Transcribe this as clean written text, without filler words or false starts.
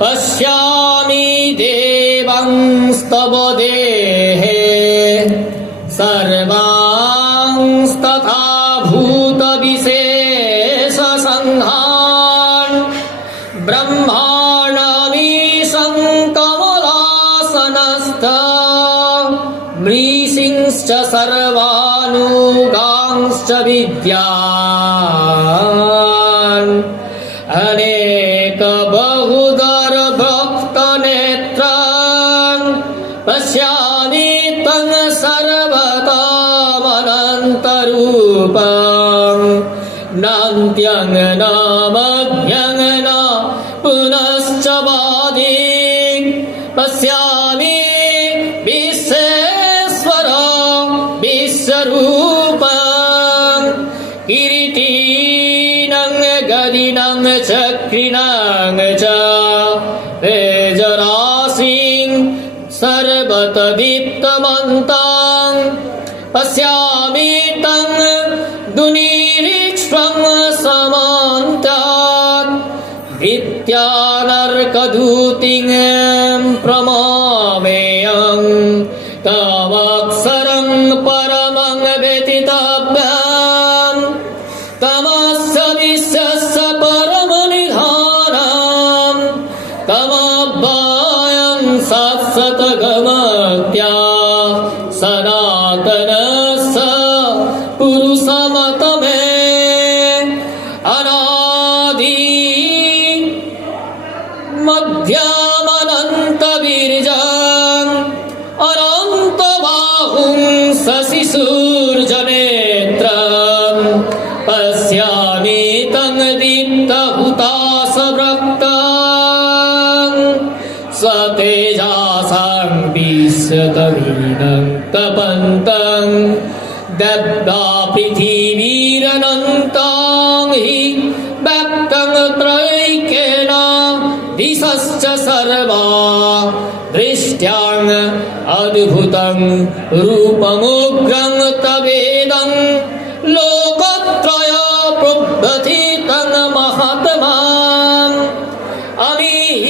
पश्यामि देवांस्तव देहे सर्वांस्तथा भूतविशेषसङ्घान् ब्रह्माणमीशं कमलासनस्थ मृषींश्च सर्वानुगांश्च विद्यान् अनेक बहुधर भक्तनेत्रं पश्यामि तं सर्वतमनन्तरूपं नान्त्यं न मध्यं न पुनश्च वादिं पश्यामि विश्वेश्वरं विश्वरूपं किरीटिनं गदिनं चक्रिणं च तेजराशिं सर्वतदीप्तमन्तं पश्यामि तं दुर्निरीक्ष्यं समन्तात् विद्यानर्कधूतिं प्रमामेयं तमक्षरं परमं व्यतितव्यं तमस्य विश्वस्य परमनिधानं तमभयं शाश्वतगमत्या सनातनस्य पुरुषमतमे अनादि मध्यमनन्तवीर्यम् अनन्तबाहुं शशिसूर्यनेत्रं पश्यामि तं दीप्तहुताशरक्तं स्वतेजासां विश्वतमीनं तपन्तं दग्धा पृथिवीरनन्तं हि व्यक्तं त्रैकेन दिशश्च सर्वा दृष्ट्याम् अद्भुतं रूपमुग्रं तवेदं लोकत्रय प्रव्यथितं महात्माम् अमीहि